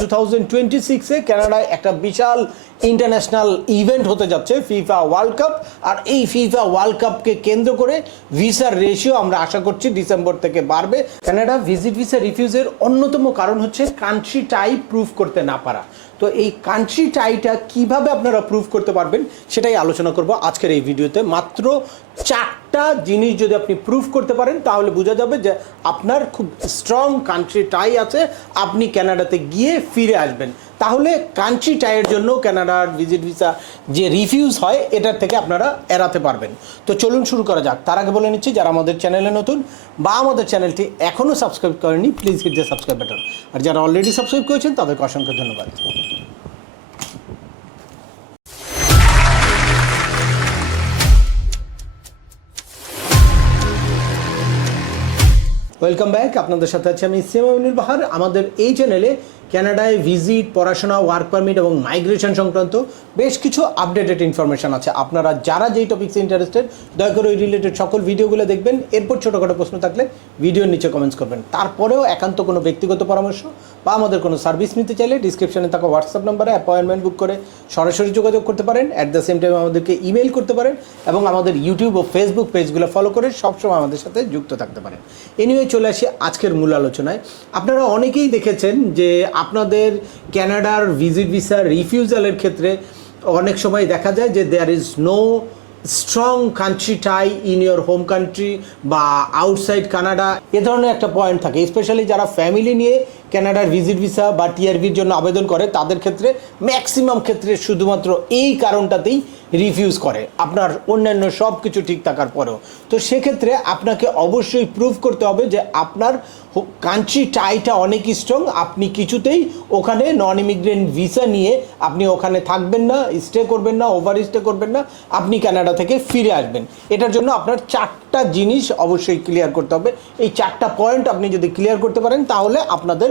Two thousand twenty একটা বিশাল international event হতে যাচ্ছে ফিফা ওয়ার্ল্ড কাপ আর এই ফিফা ওয়ার্ল্ড কাপকে কেন্দ্র করে ভিসার রেশিও আমরা আশা করছি ডিসেম্বর থেকে বাড়বে। কানাডা ভিজিট ভিসা রিফিউজের অন্যতম কারণ হচ্ছে কান্ট্রি টাইপ প্রুফ করতে না পারা। তো এই কান্ট্রি টাইটা কীভাবে আপনারা প্রুফ করতে পারবেন সেটাই আলোচনা করব আজকের এই ভিডিওতে মাত্র চারটা জিনিস যদি আপনি প্রুফ করতে পারেন, তাহলে বোঝা যাবে যে আপনার খুব স্ট্রং কান্ট্রি টাই আছে। আপনি কানাডাতে গিয়ে ফিরে আসবেন। তাহলে কান্ট্রি টাইয়ের জন্য কানাডার ভিজিট ভিসা যে রিফিউজ হয়, এটার থেকে আপনারা এড়াতে পারবেন। তো চলুন শুরু করা যাক। তার আগে বলে নিচ্ছি, যারা আমাদের চ্যানেলে নতুন বা আমাদের চ্যানেলটি এখনও সাবস্ক্রাইব করেনি please hit the subscribe button আর যারা অলরেডি সাবস্ক্রাইব করেছেন, তাদেরকে অসংখ্য ধন্যবাদ। ওয়েলকাম ব্যাক আপনাদের সাথে আছি আমি সিমাউনুল বাহার। আমাদের এই চ্যানেলে কানাডায় ভিজিট, পড়াশোনা ওয়ার্ক পারমিট এবং মাইগ্রেশন সংক্রান্ত বেশ কিছু আপডেটেড ইনফরমেশন আছে। আপনারা যারা যেই টপিক্সে ইন্টারেস্টেড দয়া করে ওই রিলেটেড সকল ভিডিওগুলো দেখবেন। এরপর ছোটোখাটো প্রশ্ন থাকলে ভিডিওর নিচে কমেন্টস করবেন। তারপরেও একান্ত কোনো ব্যক্তিগত পরামর্শ বা আমাদের কোনো সার্ভিস নিতে চাইলে ডিসক্রিপশনে থাকা হোয়াটসঅ্যাপ নাম্বারে অ্যাপয়েন্টমেন্ট বুক করে সরাসরি যোগাযোগ করতে পারেন। অ্যাট দ্য সেম টাইম আমাদেরকে ইমেল করতে পারেন এবং আমাদের ইউটিউব ও ফেসবুক পেজগুলো ফলো করে সবসময় আমাদের সাথে যুক্ত থাকতে পারেন। এনিওয়ে চলে আসি আজকের মূল আলোচনায়। আপনারা অনেকেই দেখেছেন যে আপনাদের ক্যানাডার ভিজিট ভিসা রিফিউজালের ক্ষেত্রে অনেক সময় দেখা যায় যে there is no strong country tie in your home country বা আউটসাইড কানাডা এ ধরনের একটা পয়েন্ট থাকে স্পেশালি যারা ফ্যামিলি নিয়ে ক্যানাডার ভিজিট ভিসা বা টিআরভির জন্য আবেদন করে, তাদের ক্ষেত্রে ম্যাক্সিমাম ক্ষেত্রে শুধুমাত্র এই কারণটাতেই রিফিউজ করে। আপনার অন্যান্য সব কিছু ঠিক থাকার পরেও। তো সেক্ষেত্রে আপনাকে অবশ্যই প্রুভ করতে হবে যে আপনার কান্ট্রি টাইটা অনেক স্ট্রং আপনি কিছুতেই ওখানে নন ইমিগ্রেন্ট ভিসা নিয়ে আপনি ওখানে থাকবেন না স্টে করবেন না ওভার স্টে করবেন না, আপনি কানাডা থেকে ফিরে আসবেন। এটার জন্য আপনার চারটা জিনিস অবশ্যই ক্লিয়ার করতে হবে। এই চারটা পয়েন্ট আপনি যদি ক্লিয়ার করতে পারেন, তাহলে আপনাদের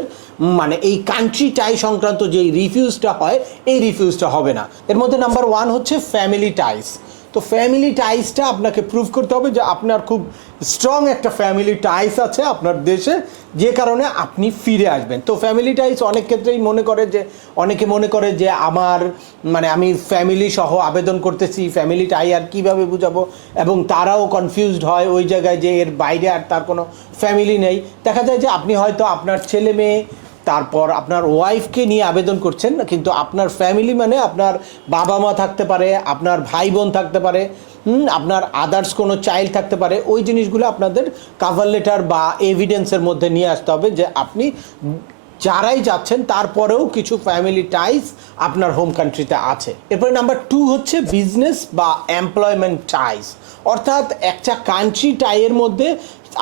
মানে এই কান্ট্রি টাই সংক্রান্ত যে রিফিউজটা হয়, এই রিফিউজটা হবে না। এর মধ্যে নাম্বার ওয়ান হচ্ছে ফ্যামিলি টাইস তো ফ্যামিলি টাইসটা আপনাকে প্রুভ করতে হবে যে আপনার খুব স্ট্রং একটা ফ্যামিলি টাইস আছে আপনার দেশে, যে কারণে আপনি ফিরে আসবেন। তো ফ্যামিলি টাইস অনেক ক্ষেত্রেই মনে করে যে, অনেকে মনে করে যে আমার মানে আমি ফ্যামিলি সহ আবেদন করতেছি ফ্যামিলি টাই আর কীভাবে বুঝাবো? এবং তারাও কনফিউজড হয় ওই জায়গায় যে এর বাইরে আর তার কোনো ফ্যামিলি নেই। দেখা যায় যে আপনি হয়তো আপনার ছেলে মেয়ে তারপর আপনার ওয়াইফকে নিয়ে আবেদন করছেন, কিন্তু আপনার ফ্যামিলি মানে আপনার বাবা মা থাকতে পারে, আপনার ভাই বোন থাকতে পারে আপনার আদার্স কোনো চাইল্ড থাকতে পারে, ওই জিনিসগুলো আপনাদের কাভার লেটার বা এভিডেন্সের মধ্যে নিয়ে আসতে হবে যে আপনি যারাই যাচ্ছেন, তারপরেও কিছু ফ্যামিলি টাইস আপনার হোম কান্ট্রিতে আছে। এরপরে নাম্বার টু হচ্ছে বিজনেস বা এমপ্লয়মেন্ট টাইস অর্থাৎ একটা কান্ট্রি টাইয়ের মধ্যে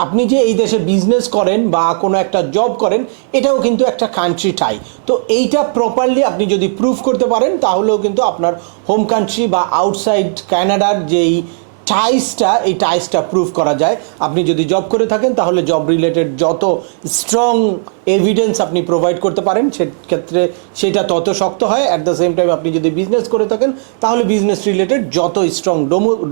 আপনি যে এই দেশে বিজনেস করেন বা কোনো একটা জব করেন, এটাও কিন্তু একটা কান্ট্রি টাই তো এইটা প্রপারলি আপনি যদি প্রুফ করতে পারেন, তাহলেও কিন্তু আপনার হোম কান্ট্রি বা আউটসাইড ক্যানাডার যেই টাইসটা এই টাইসটা প্রুফ করা যায়। আপনি যদি জব করে থাকেন, তাহলে জব রিলেটেড যত স্ট্রং এভিডেন্স আপনি প্রোভাইড করতে পারেন, সেক্ষেত্রে সেটা তত শক্ত হয়। অ্যাট দ্য সেম টাইম আপনি যদি বিজনেস করে থাকেন, তাহলে বিজনেস রিলেটেড যত স্ট্রং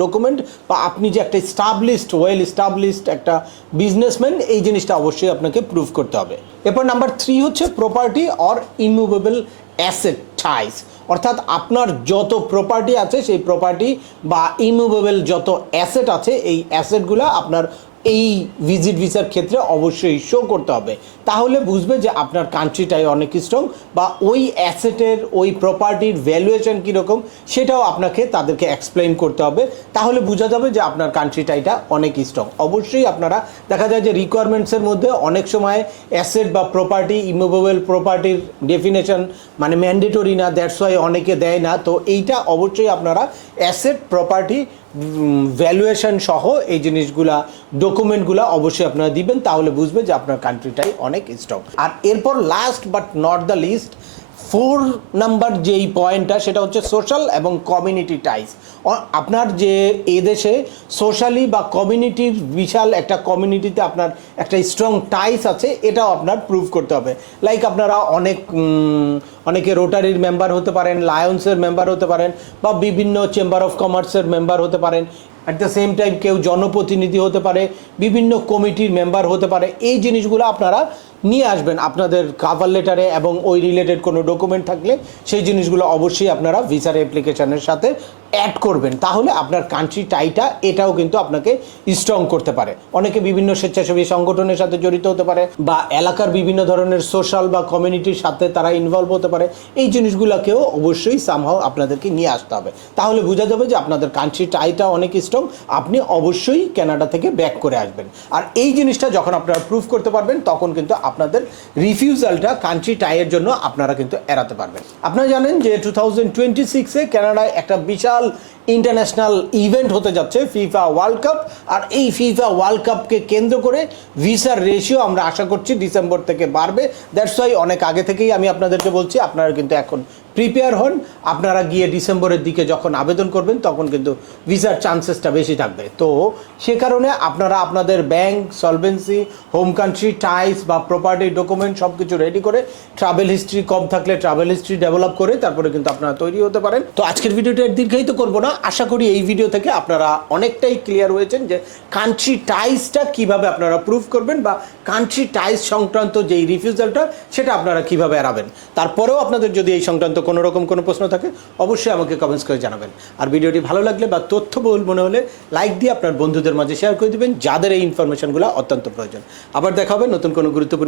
ডকুমেন্ট বা আপনি যে একটা স্টাবলিশড ওয়েল স্টাবলিশড একটা বিজনেসম্যান এই জিনিসটা অবশ্যই আপনাকে প্রুভ করতে হবে। এরপর নাম্বার থ্রি হচ্ছে property or immovable asset ties অর্থাৎ আপনার যত প্রপার্টি আছে, সেই প্রপার্টি বা ইমুভেবল যত অ্যাসেট আছে, এই অ্যাসেটগুলো আপনার এই ভিজিট ভিসার ক্ষেত্রে অবশ্যই শো করতে হবে। তাহলে বুঝবে যে আপনার কান্ট্রিটাই অনেক স্ট্রং বা ওই অ্যাসেটের ওই প্রপার্টির ভ্যালুয়েশন কীরকম সেটাও আপনাকে তাদেরকে এক্সপ্লেন করতে হবে। তাহলে বোঝা যাবে যে আপনার কান্ট্রিটাইটা অনেক স্ট্রং অবশ্যই আপনারা দেখা যায় যে রিকোয়ারমেন্টসের মধ্যে অনেক সময় অ্যাসেট বা প্রপার্টি ইমুভেবল প্রপার্টির ডেফিনেশন মানে ম্যান্ডেটরি না দ্যাটস ওয়াই অনেকে দেয় না। তো এইটা অবশ্যই আপনারা অ্যাসেট প্রপার্টি ভ্যালুয়েশন সহ এই জিনিসগুলা ডকুমেন্টগুলো অবশ্যই আপনারা দিবেন, তাহলে বুঝবে যে আপনার কান্ট্রিটাই অনেক স্ট্রং আর এরপর last but not the least four number যেই পয়েন্টটা, সেটা হচ্ছে সোশ্যাল এবং কমিউনিটি টাইস আপনার যে এদেশে সোশ্যালি বা কমিউনিটির বিশাল একটা কমিউনিটিতে আপনার একটা স্ট্রং টাইস আছে, এটাও আপনার প্রুভ করতে হবে। লাইক আপনারা অনেক অনেকে রোটারির মেম্বার হতে পারেন লায়ন্সের মেম্বার হতে পারেন, বা বিভিন্ন চেম্বার অফ কমার্সের মেম্বার হতে পারেন। অ্যাট দ্য সেম টাইম কেউ জনপ্রতিনিধি হতে পারে, বিভিন্ন কমিটির মেম্বার হতে পারে। এই জিনিসগুলো আপনারা নিয়ে আসবেন আপনাদের কাভার লেটারে এবং ওই রিলেটেড কোনো ডকুমেন্ট থাকলে সেই জিনিসগুলো অবশ্যই আপনারা ভিসার অ্যাপ্লিকেশনের সাথে অ্যাড করবেন। তাহলে আপনার কান্ট্রি টাইটা এটাও কিন্তু আপনাকে স্ট্রং করতে পারে। অনেকে বিভিন্ন স্বেচ্ছাসেবী সংগঠনের সাথে জড়িত হতে পারে বা এলাকার বিভিন্ন ধরনের সোশ্যাল বা কমিউনিটির সাথে তারা ইনভলভ হতে পারে। এই জিনিসগুলোকেও অবশ্যই সামহাও আপনাদেরকে নিয়ে আসতে হবে। তাহলে বোঝা যাবে যে আপনাদের কান্ট্রি টাইটা অনেক স্ট্রং আপনি অবশ্যই কানাডা থেকে ব্যাক করে আসবেন। আর এই জিনিসটা যখন আপনারা প্রুফ করতে পারবেন, তখন কিন্তু আপনাদের রিফিউজালটা কান্ট্রি টাইয়ের জন্য আপনারা কিন্তু এড়াতে পারবেন। আপনারা জানেন যে টু থাউজেন্ড টোয়েন্টি সিক্সে কানাডায় একটা বিশাল ইন্টারন্যাশনাল ইভেন্ট হতে যাচ্ছে ফিফা ওয়ার্ল্ড কাপ আর এই ফিফা ওয়ার্ল্ড কাপকে কেন্দ্র করে ভিসার রেশিও আমরা আশা করছি ডিসেম্বর থেকে বাড়বে। দ্যাটস ওয়াই অনেক আগে থেকেই আমি আপনাদেরকে বলছি, আপনারা কিন্তু এখন প্রিপেয়ার হন। আপনারা গিয়ে ডিসেম্বরের দিকে যখন আবেদন করবেন, তখন কিন্তু ভিসার চান্সেসটা বেশি থাকবে। তো সে কারণে আপনারা আপনাদের bank solvency home country ties বা প্রপার্টি ডকুমেন্ট সব কিছু রেডি করে ট্রাভেল হিস্ট্রি কম থাকলে ট্রাভেল হিস্ট্রি ডেভেলপ করে তারপরে কিন্তু আপনারা তৈরি হতে পারেন। তো আজকের ভিডিওটা দীর্ঘায়িত করব না। আশা করি এই ভিডিও থেকে আপনারা অনেকটাই ক্লিয়ার হয়েছেন যে কান্ট্রি টাইসটা কীভাবে আপনারা প্রুভ করবেন বা কান্ট্রি টাইস সংক্রান্ত যেই রিফিউজালটা সেটা আপনারা কীভাবে এড়াবেন। তারপরেও আপনাদের যদি এই সংক্রান্ত কোনো রকম কোনো প্রশ্ন থাকে, অবশ্যই আমাকে কমেন্টস করে জানাবেন। আর ভিডিওটি ভালো লাগলে বা তথ্যবহুল মনে হলে লাইক দিয়ে আপনার বন্ধুদের মাঝে শেয়ার করে দিবেন, যাদের এই ইনফরমেশনগুলো অত্যন্ত প্রয়োজন। আবার দেখা হবে নতুন কোনো